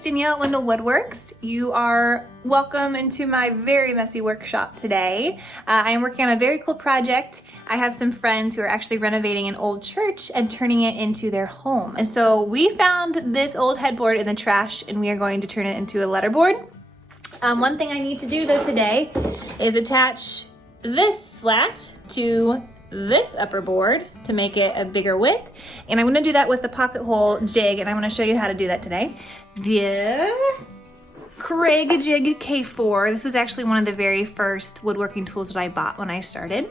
it's Danielle at Wendell Woodworks. You are welcome into my very messy workshop today. I am working on a very cool project. I have some friends who are actually renovating an old church and turning it into their home. And so we found this old headboard in the trash and we are going to turn it into a letterboard. One thing I need to do though today is attach this slat to this upper board to make it a bigger width, and I'm going to do that with the pocket hole jig, and I'm going to show you how to do that today. The Kreg Jig K4. This was actually one of the very first woodworking tools that I bought when I started.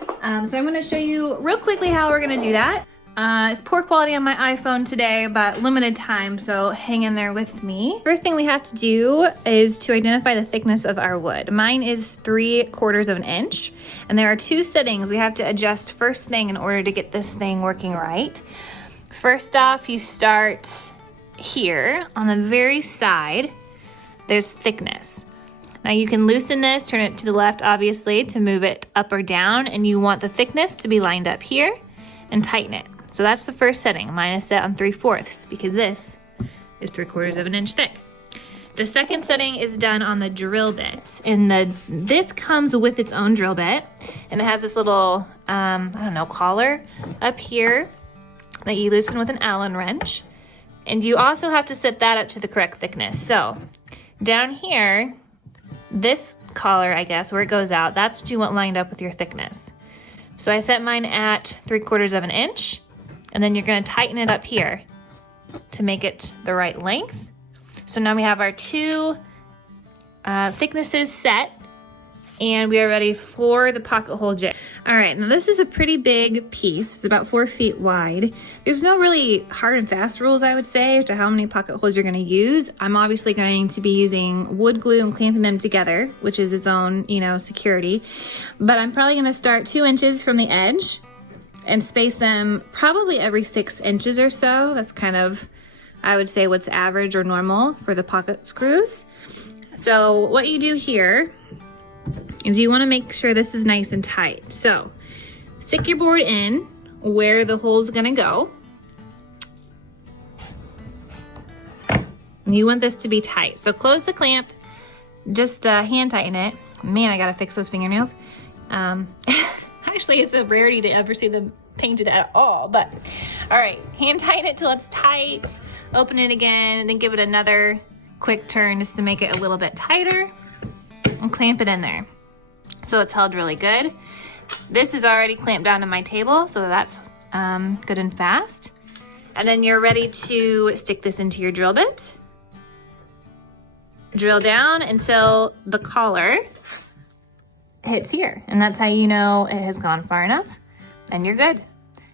So I'm going to show you real quickly how we're going to do that. It's poor quality on my iPhone today, but limited time, so hang in there with me. First thing we have to do is to identify the thickness of our wood. Mine is 3/4 of an inch, and there are two settings we have to adjust first thing in order to get this thing working right. First off, you start here on the very side. There's thickness. Now you can loosen this, turn it to the left, obviously, to move it up or down, and you want the thickness to be lined up here, and tighten it. So that's the first setting. Mine is set on 3/4 because this is 3/4 of an inch thick. The second setting is done on the drill bit, and this comes with its own drill bit, and it has this little, I don't know, collar up here that you loosen with an Allen wrench. And you also have to set that up to the correct thickness. So down here, this collar, I guess, where it goes out, that's what you want lined up with your thickness. So I set mine at 3/4 of an inch, and then you're gonna tighten it up here to make it the right length. So now we have our two thicknesses set, and we are ready for the pocket hole jig. All right, now this is a pretty big piece. It's about 4 feet wide. There's no really hard and fast rules, I would say, to how many pocket holes you're gonna use. I'm obviously going to be using wood glue and clamping them together, which is its own, security. But I'm probably gonna start 2 inches from the edge and space them probably every 6 inches or so. That's kind of, I would say, what's average or normal for the pocket screws. So what you do here is you want to make sure this is nice and tight. So stick your board in where the hole's gonna go. And you want this to be tight. So close the clamp, just hand tighten it. Man, I gotta fix those fingernails. Actually, it's a rarity to ever see them painted at all, but all right, hand tighten it till it's tight, open it again, and then give it another quick turn just to make it a little bit tighter, and clamp it in there. So it's held really good. This is already clamped down to my table, so that's good and fast. And then you're ready to stick this into your drill bit. Drill down until the collar hits here, and that's how you know it has gone far enough, and you're good.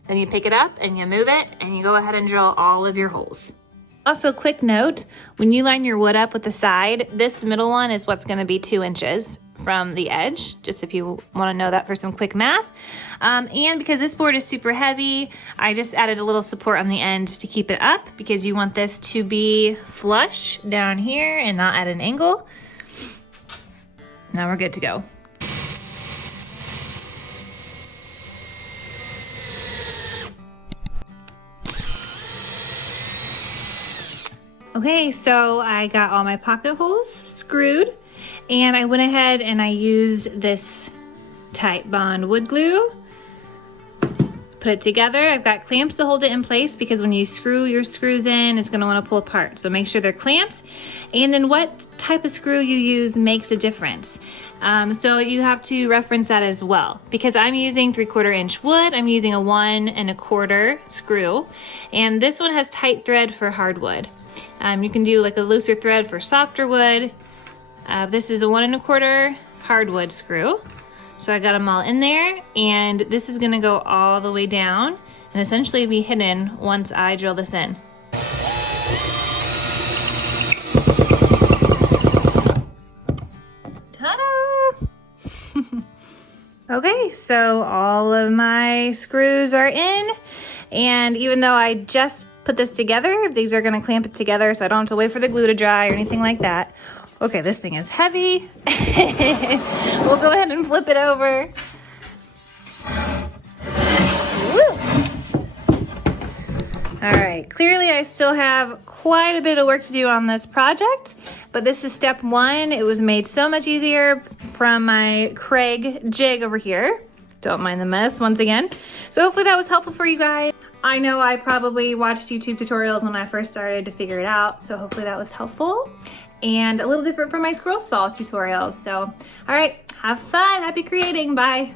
Then you pick it up and you move it, and you go ahead and drill all of your holes. Also, quick note, when you line your wood up with the side, this middle one is what's gonna be 2 inches from the edge, just if you wanna know that for some quick math. And because this board is super heavy, I just added a little support on the end to keep it up, because you want this to be flush down here and not at an angle. Now we're good to go. Okay, so I got all my pocket holes screwed, and I went ahead and I used this Titebond wood glue. Put it together. I've got clamps to hold it in place, because when you screw your screws in, it's gonna wanna pull apart. So make sure they're clamped. And then what type of screw you use makes a difference. So you have to reference that as well. Because I'm using 3/4 inch wood, I'm using a 1 1/4 screw. And this one has tight thread for hardwood. You can do like a looser thread for softer wood. This is a 1 1/4 hardwood screw. So I got them all in there, and this is gonna go all the way down and essentially be hidden once I drill this in. Ta-da! Okay, so all of my screws are in, and even though I just put this together, these are gonna clamp it together so I don't have to wait for the glue to dry or anything like that. Okay, this thing is heavy. We'll go ahead and flip it over. Woo! All right, clearly I still have quite a bit of work to do on this project, but this is step one. It was made so much easier from my Craig jig over here. Don't mind the mess once again. So hopefully that was helpful for you guys. I know I probably watched YouTube tutorials when I first started to figure it out, so hopefully that was helpful and a little different from my scroll saw tutorials. So, all right, have fun, happy creating, bye.